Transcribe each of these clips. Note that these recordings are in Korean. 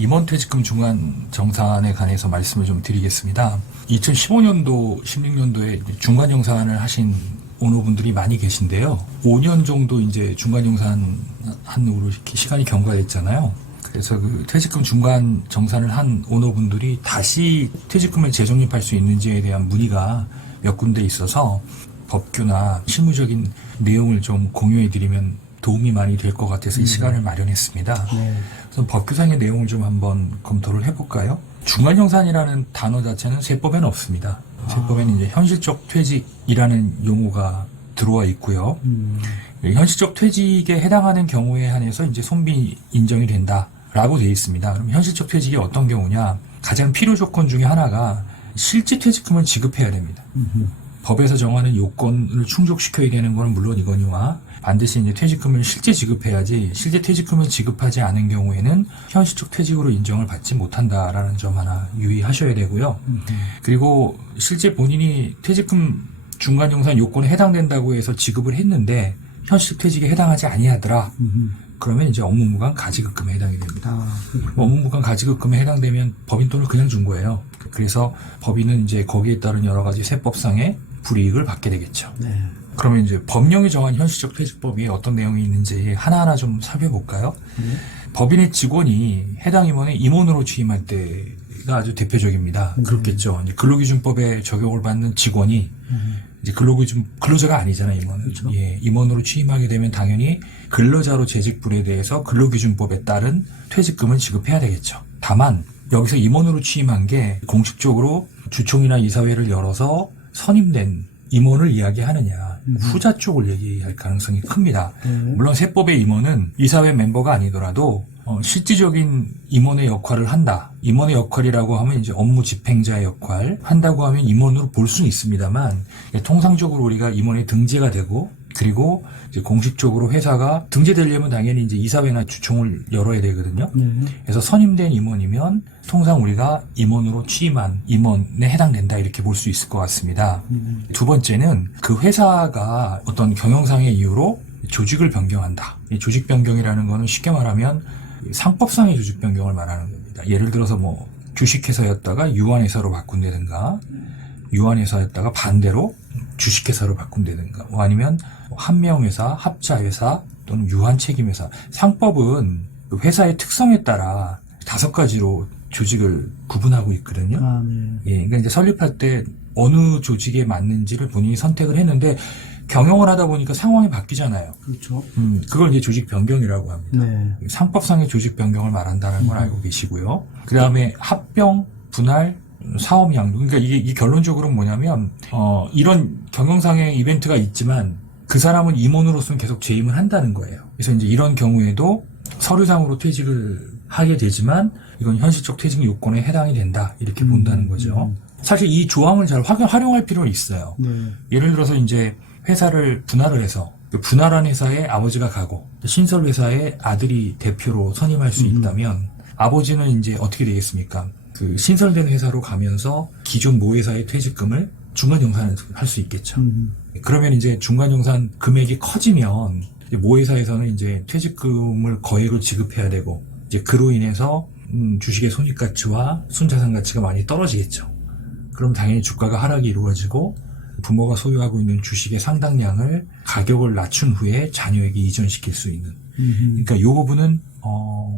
임원퇴직금 중간 정산에 관해서 말씀을 좀 드리겠습니다. 2015년도, 16년도에 중간 정산을 하신 오너분들이 많이 계신데요. 5년 정도 이제 중간 정산 한 후로 이렇게 시간이 경과됐잖아요. 그래서 그 퇴직금 중간 정산을 한 오너분들이 다시 퇴직금을 재적립할 수 있는지에 대한 문의가 몇 군데 있어서 법규나 실무적인 내용을 좀 공유해드리면 도움이 많이 될 것 같아서 이 시간을 마련했습니다. 그래서 법규상의 내용을 좀 한번 검토를 해볼까요? 중간정산이라는 단어 자체는 세법에는 없습니다. 세법에는 이제 현실적 퇴직이라는 용어가 들어와 있고요. 현실적 퇴직에 해당하는 경우에 한해서 이제 손비 인정이 된다라고 되어 있습니다. 그럼 현실적 퇴직이 어떤 경우냐? 가장 필요 조건 중에 하나가 실제 퇴직금을 지급해야 됩니다. 법에서 정하는 요건을 충족시켜야 되는 건 물론 이거니와 반드시 이제 퇴직금을 실제 지급해야지 실제 퇴직금을 지급하지 않은 경우에는 현실적 퇴직으로 인정을 받지 못한다라는 점 하나 유의하셔야 되고요. 그리고 실제 본인이 퇴직금 중간정산 요건에 해당된다고 해서 지급을 했는데 현실적 퇴직에 해당하지 아니하더라. 그러면 이제 업무무관 가지급금에 해당이 됩니다. 업무무관 가지급금에 해당되면 법인 돈을 그냥 준 거예요. 그래서 법인은 이제 거기에 따른 여러 가지 세법상의 불이익을 받게 되겠죠. 그러면 이제 법령이 정한 현실적 퇴직법이 어떤 내용이 있는지 하나하나 좀 살펴볼까요? 법인의 직원이 해당 임원의 임원으로 취임할 때가 아주 대표적입니다. 그렇겠죠. 이제 근로기준법에 적용을 받는 직원이 이제 근로자가 아니잖아요, 임원은. 그렇죠. 예, 임원으로 취임하게 되면 당연히 근로자로 재직불에 대해서 근로기준법에 따른 퇴직금을 지급해야 되겠죠. 다만 여기서 임원으로 취임한 게 공식적으로 주총이나 이사회를 열어서 선임된 임원을 이야기하느냐, 후자 쪽을 얘기할 가능성이 큽니다. 물론 세법의 임원은 이사회 멤버가 아니더라도 실질적인 임원의 역할을 한다. 임원의 역할이라고 하면 이제 업무 집행자의 역할 한다고 하면 임원으로 볼 수는 있습니다만 통상적으로 우리가 임원에 등재가 되고 그리고 이제 공식적으로 회사가 등재되려면 당연히 이제 이사회나 주총을 열어야 되거든요. 그래서 선임된 임원이면 통상 우리가 임원으로 취임한 임원에 해당된다 이렇게 볼 수 있을 것 같습니다. 두 번째는 그 회사가 어떤 경영상의 이유로 조직을 변경한다. 이 조직 변경이라는 거는 쉽게 말하면 상법상의 조직 변경을 말하는 겁니다. 예를 들어서 뭐 주식회사였다가 유한회사로 바꾼다든가 유한회사였다가 반대로 주식회사로 바꾼다든가 뭐 아니면 한명회사, 합자회사 또는 유한책임회사. 상법은 그 회사의 특성에 따라 5가지로 조직을 구분하고 있거든요. 예, 그러니까 이제 설립할 때 어느 조직에 맞는지를 본인이 선택을 했는데 경영을 하다 보니까 상황이 바뀌잖아요. 그렇죠. 그걸 이제 조직 변경이라고 합니다. 상법상의 조직 변경을 말한다는 걸 알고 계시고요. 그 다음에 합병, 분할, 사업 양도. 그러니까 이게 결론적으로 뭐냐면, 이런 경영상의 이벤트가 있지만 그 사람은 임원으로서는 계속 재임을 한다는 거예요. 그래서 이제 이런 경우에도 서류상으로 퇴직을 하게 되지만 이건 현실적 퇴직 요건에 해당이 된다. 이렇게 본다는 거죠. 사실 이 조항을 잘 활용할 필요는 있어요. 예를 들어서 이제 회사를 분할을 해서 그 분할한 회사에 아버지가 가고 신설 회사에 아들이 대표로 선임할 수 있다면 아버지는 이제 어떻게 되겠습니까? 그 신설된 회사로 가면서 기존 모회사의 퇴직금을 중간정산을 할 수 있겠죠. 그러면 이제 중간정산 금액이 커지면 이제 모회사에서는 이제 퇴직금을 거액을 지급해야 되고 이제 그로 인해서 주식의 손익가치와 순자산가치가 많이 떨어지겠죠. 그럼 당연히 주가가 하락이 이루어지고 부모가 소유하고 있는 주식의 상당량을 가격을 낮춘 후에 자녀에게 이전시킬 수 있는. 그러니까 이 부분은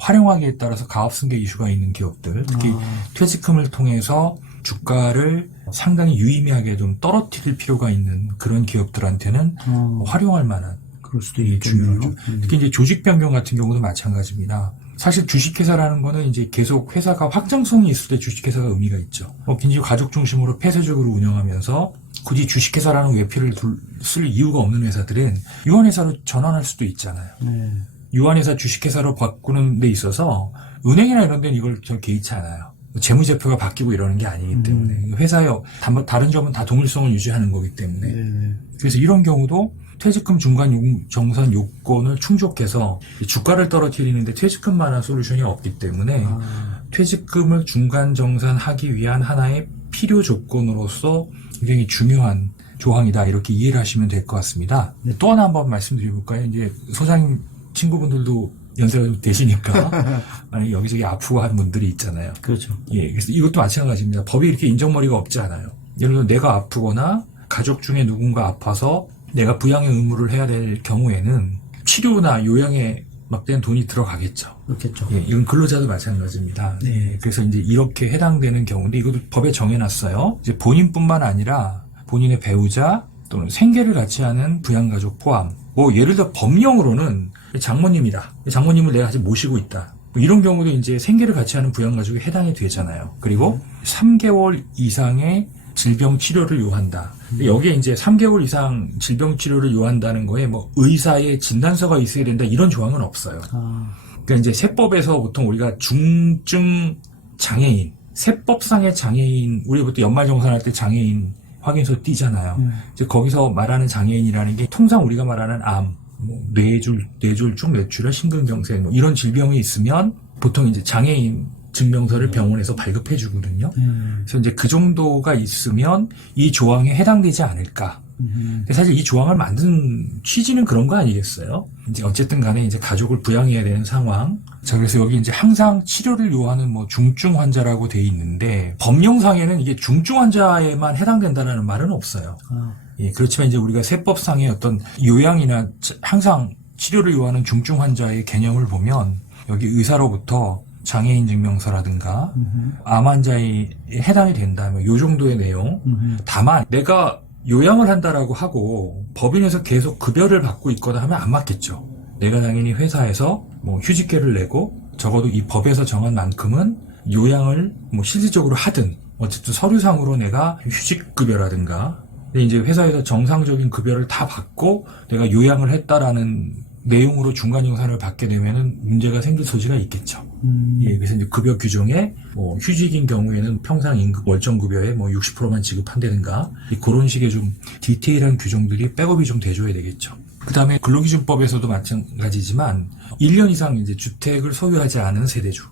활용하기에 따라서 가업승계 이슈가 있는 기업들, 특히 퇴직금을 통해서 주가를 상당히 유의미하게 좀 떨어뜨릴 필요가 있는 그런 기업들한테는 활용할 만한 그럴 수도 있겠네요. 특히 이제 조직 변경 같은 경우도 마찬가지입니다. 사실 주식회사라는 거는 이제 계속 회사가 확장성이 있을 때 주식회사가 의미가 있죠. 빈지 가족 중심으로 폐쇄적으로 운영하면서 굳이 주식회사라는 외피를 쓸 이유가 없는 회사들은 유한회사로 전환할 수도 있잖아요. 유한회사 주식회사로 바꾸는 데 있어서 은행이나 이런 데는 이걸 전 개의치 않아요. 재무제표가 바뀌고 이러는 게 아니기 때문에 회사의 다른 점은 다 동일성을 유지하는 거기 때문에 그래서 이런 경우도 퇴직금 중간 정산 요건을 충족해서 주가를 떨어뜨리는데 퇴직금만한 솔루션이 없기 때문에 퇴직금을 중간 정산하기 위한 하나의 필요 조건으로서 굉장히 중요한 조항이다 이렇게 이해를 하시면 될 것 같습니다. 또 하나 한번 말씀드려볼까요? 이제 소장님 친구분들도 연세가 좀 되시니까 만약에 여기저기 아프고 한 분들이 있잖아요. 그렇죠. 예, 그래서 이것도 마찬가지입니다. 법이 이렇게 인정머리가 없지 않아요. 예를 들어 내가 아프거나 가족 중에 누군가 아파서 내가 부양의 의무를 해야 될 경우에는 치료나 요양에 막대한 돈이 들어가겠죠. 그렇겠죠. 예, 이건 근로자도 마찬가지입니다. 네. 예, 그래서 이제 이렇게 해당되는 경우인데 이것도 법에 정해놨어요. 이제 본인뿐만 아니라 본인의 배우자 또는 생계를 같이 하는 부양가족 포함. 뭐 예를 들어 법령으로는 장모님이다. 장모님을 내가 같이 모시고 있다. 뭐 이런 경우도 이제 생계를 같이 하는 부양가족에 해당이 되잖아요. 그리고 3개월 이상의 질병 치료를 요한다. 여기에 이제 3개월 이상 질병 치료를 요한다는 거에 뭐 의사의 진단서가 있어야 된다 이런 조항은 없어요. 그러니까 이제 세법에서 보통 우리가 중증 장애인, 세법상의 장애인, 우리 보통 연말정산할 때 장애인 확인서 띄잖아요. 이제 거기서 말하는 장애인이라는 게 통상 우리가 말하는 암, 뭐 뇌졸중, 뇌출혈, 심근경색 뭐 이런 질병이 있으면 보통 이제 장애인 증명서를 병원에서 발급해 주거든요. 그래서 이제 그 정도가 있으면 이 조항에 해당되지 않을까. 근데 사실 이 조항을 만든 취지는 그런 거 아니겠어요? 이제 어쨌든 간에 이제 가족을 부양해야 되는 상황. 자, 그래서 여기 이제 항상 치료를 요하는 뭐 중증 환자라고 돼 있는데 법령상에는 이게 중증 환자에만 해당된다는 말은 없어요. 예, 그렇지만 이제 우리가 세법상의 어떤 요양이나 항상 치료를 요하는 중증 환자의 개념을 보면 여기 의사로부터 장애인 증명서라든가 암 환자에 해당이 된다면 요 정도의 내용. 다만 내가 요양을 한다라고 하고 법인에서 계속 급여를 받고 있거나 하면 안 맞겠죠. 내가 당연히 회사에서 뭐 휴직계를 내고 적어도 이 법에서 정한 만큼은 요양을 뭐 실질적으로 하든 어쨌든 서류상으로 내가 휴직급여라든가 근데 이제 회사에서 정상적인 급여를 다 받고 내가 요양을 했다라는 내용으로 중간정산을 받게 되면은 문제가 생길 소지가 있겠죠. 예, 그래서 이제 급여 규정에 뭐 휴직인 경우에는 평상 임금 월정급여의 뭐 60%만 지급한다든가 그런 식의 좀 디테일한 규정들이 백업이 좀 돼줘야 되겠죠. 그 다음에 근로기준법에서도 마찬가지지만 1년 이상 이제 주택을 소유하지 않은 세대주,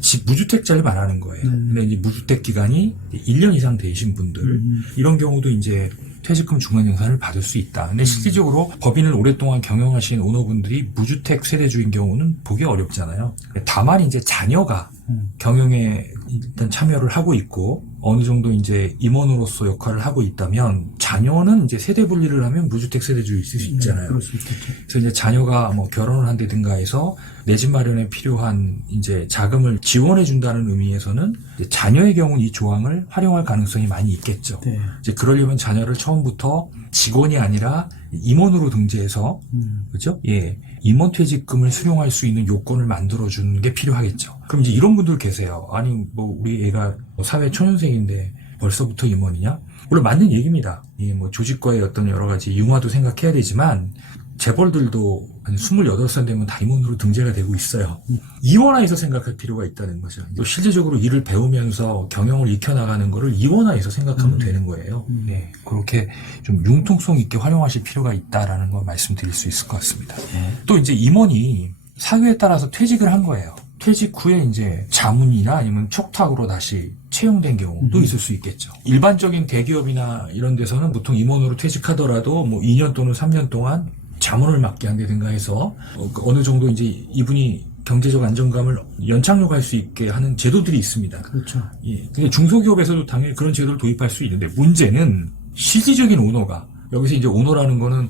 집 무주택자를 말하는 거예요. 근데 이제 무주택 기간이 1년 이상 되신 분들 이런 경우도 이제 퇴직금 중간정산을 받을 수 있다. 근데 실질적으로 법인을 오랫동안 경영하신 오너분들이 무주택 세대주인 경우는 보기 어렵잖아요. 다만 이제 자녀가 경영에 일단 참여를 하고 있고 어느 정도 이제 임원으로서 역할을 하고 있다면 자녀는 이제 세대 분리를 하면 무주택 세대주일 수 있잖아요. 그럴 수 있겠죠. 그래서 이제 자녀가 뭐 결혼을 한다든가 해서 내 집 마련에 필요한 이제 자금을 지원해 준다는 의미에서는 이제 자녀의 경우는 이 조항을 활용할 가능성이 많이 있겠죠. 네. 이제 그러려면 자녀를 처음부터 직원이 아니라 임원으로 등재해서 그렇죠? 예. 임원 퇴직금을 수령할 수 있는 요건을 만들어 주는 게 필요하겠죠. 그럼 이제 이런 분들 계세요. 아니 뭐 우리 애가 사회 초년생인데 벌써부터 임원이냐? 물론 맞는 얘기입니다. 예, 뭐 조직과의 어떤 여러 가지 융화도 생각해야 되지만 재벌들도 한 28살 되면 다 임원으로 등재가 되고 있어요. 이원화해서 생각할 필요가 있다는 거죠. 또 실질적으로 일을 배우면서 경영을 익혀나가는 거를 이원화해서 생각하면 되는 거예요. 네, 그렇게 좀 융통성 있게 활용하실 필요가 있다라는 걸 말씀드릴 수 있을 것 같습니다. 또 이제 임원이 사유에 따라서 퇴직을 한 거예요. 퇴직 후에 이제 자문이나 아니면 촉탁으로 다시 채용된 경우도 있을 수 있겠죠. 일반적인 대기업이나 이런 데서는 보통 임원으로 퇴직하더라도 뭐 2년 또는 3년 동안 자문을 맡게 한다든가 해서 어느 정도 이제 이분이 경제적 안정감을 연착륙할 수 있게 하는 제도들이 있습니다. 그렇죠. 예. 근데 중소기업에서도 당연히 그런 제도를 도입할 수 있는데 문제는 실질적인 오너가 여기서 이제 오너라는 거는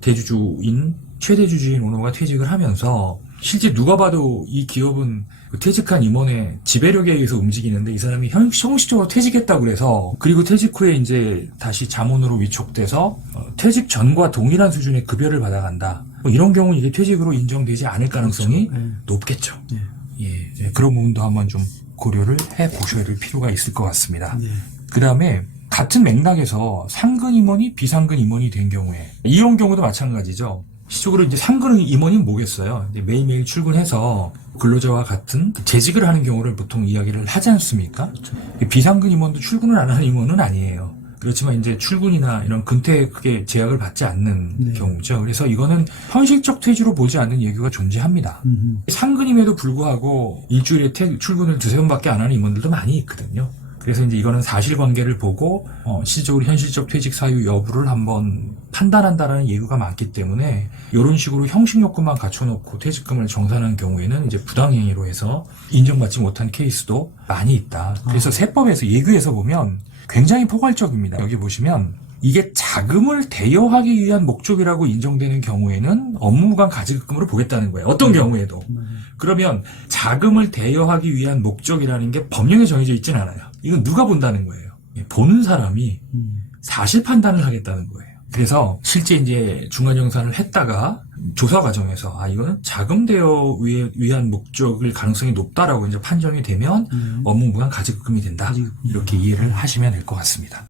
대주주인 최대주주인 오너가 퇴직을 하면서 실제 누가 봐도 이 기업은 퇴직한 임원의 지배력에 의해서 움직이는데 이 사람이 형식적으로 퇴직했다고 그래서 그리고 퇴직 후에 이제 다시 자문으로 위촉돼서 퇴직 전과 동일한 수준의 급여를 받아간다. 뭐 이런 경우는 이게 퇴직으로 인정되지 않을 가능성이 그렇죠. 네. 높겠죠. 네. 예, 그런 부분도 한번 좀 고려를 해 보셔야 될 필요가 있을 것 같습니다. 네. 그 다음에 같은 맥락에서 상근 임원이 비상근 임원이 된 경우에 이런 경우도 마찬가지죠. 실적으로 이제 상근 임원이 뭐겠어요? 이제 매일매일 출근해서 근로자와 같은 재직을 하는 경우를 보통 이야기를 하지 않습니까? 그렇죠. 비상근 임원도 출근을 안 하는 임원은 아니에요. 그렇지만 이제 출근이나 이런 근태에 크게 제약을 받지 않는 경우죠. 그래서 이거는 현실적 퇴직으로 보지 않는 예규가 존재합니다. 상근임에도 불구하고 일주일에 출근을 2-3번밖에 안 하는 임원들도 많이 있거든요. 그래서 이제 이거는 사실관계를 보고 실질적으로 현실적 퇴직 사유 여부를 한번 판단한다라는 예고가 많기 때문에 이런 식으로 형식 요건만 갖춰놓고 퇴직금을 정산한 경우에는 이제 부당행위로 해서 인정받지 못한 케이스도 많이 있다. 그래서 세법에서 예규에서 보면 굉장히 포괄적입니다. 여기 보시면 이게 자금을 대여하기 위한 목적이라고 인정되는 경우에는 업무무관 가지급금으로 보겠다는 거예요. 어떤 경우에도. 그러면 자금을 대여하기 위한 목적이라는 게 법령에 정해져 있진 않아요. 이건 누가 본다는 거예요. 보는 사람이 사실 판단을 하겠다는 거예요. 그래서 실제 이제 중간정산을 했다가 조사 과정에서 이거는 자금 대여 위한 목적일 가능성이 높다라고 이제 판정이 되면 업무무관 가지급금이 된다. 이렇게 이해를 하시면 될 것 같습니다.